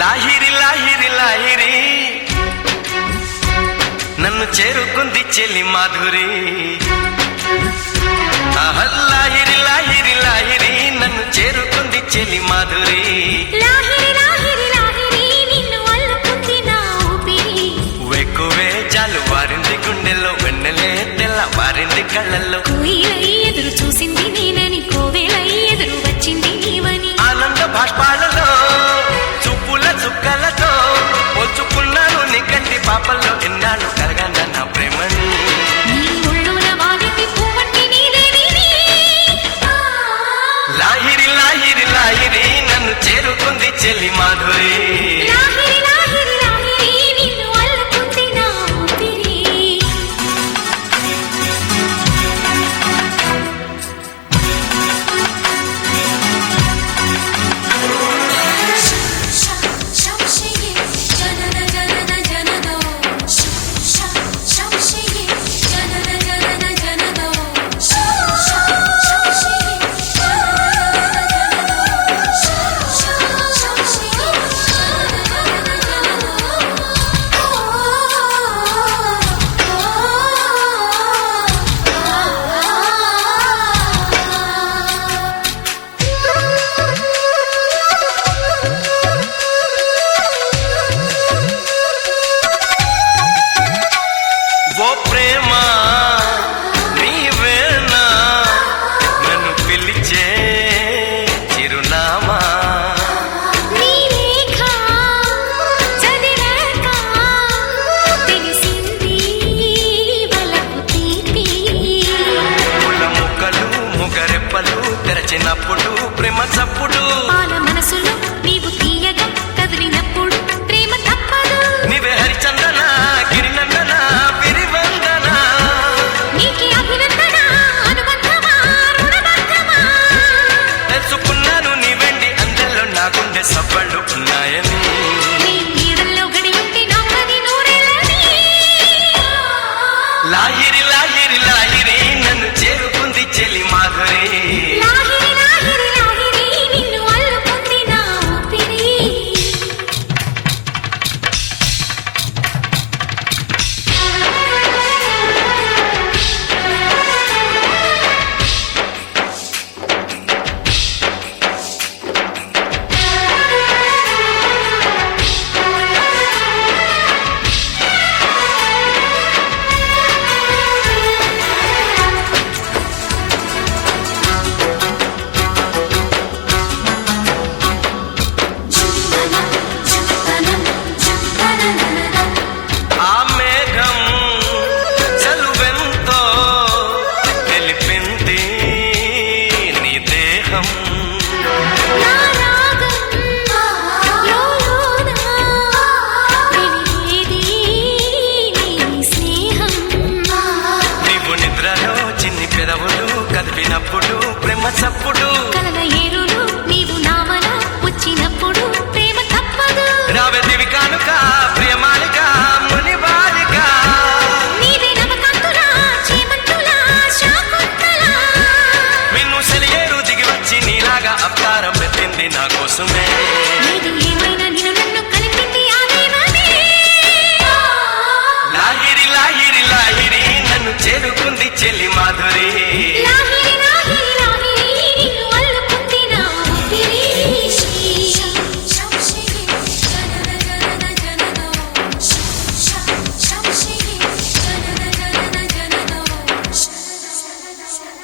లాహిరి లాహిరి లాహిరి నన్ను చేరుకుంది చెల్లి మాధురి. లాహిరి లాహిరి లాహిరి నన్ను చేరుకుంది చెల్లి మాధురి. వెక్కువే జాలు వారింది గుండెల్లో, వెన్నెలే తెల్ల వారింది కళ్ళల్లో. ఎదురు చూసింది నేనని, కోవేల ఎదురు వచ్చింది నీవని. ఆనంద బాష్పాలలో చూపుల చుక్కలతో పోచుకున్నాను నీ కంటి పాపల్లో. ఎన్నాళ్ళు కరగంద నా ప్రేమని. లాహిరి లాహిరి లాహిరి నన్ను చేరుకుంది చెల్లి మాధురి. ఓ ప్రేమ నీవేనా నన్ను పిలిచే చిరునామా. ముళ్ళ ముక్కలు ముగరెప్పలు తెరచినప్పుడు ప్రేమ చప్పుడు. మనసులో నీవు తీయగా కదిలినప్పుడు ప్రేమ తప్పదు. నీవే హరిచందన గిరినందన విరివందన. నీకి అభినందన అనుబంధమా రుణబంధమా. తెలుసుకున్నాను నీ వెండి అందెల్లో నా గుండె సవ్వళ్ళు ఉన్నాయని. నీ నీడల్లో గడియుంటే నాకది నూరేళ్ళని. లాహిరి లాహిరి లాహిరి నన్ను చేరుకుంది చెల్లి మాధురి. లాహిరి లాహిరి లాహిరి నిన్ను అల్లుకుంది నా ఊపిరి. ఆ మేఘం చలువెంతో తెలిపింది నీ దేహం. నా రాగం లోలోన తెలియేది నీ స్నేహం. నీవు నిద్రలో చిన్ని పెదవులు కదిపినప్పుడు ప్రేమ చప్పుడు. కలల ఏరులు నీవు నామన వచ్చినప్పుడు ప్రేమ తప్పదు. రావే దివి కానుక ప్రియమాలిక ముని బాలిక. నీవే నవకాంతులా చేమంతులా శాకుంతలా. మిన్ను సెలియేరు దిగి వచ్చి నీలాగా అవతారం ఎత్తింది నా కోసమే. ఏది ఏమైనా నిన్ను నన్ను కలిపింది ఆ దైవమే. లాహిరి లాహిరి లాహిరి నన్ను చేరుకుంది చెల్లి మాధురి.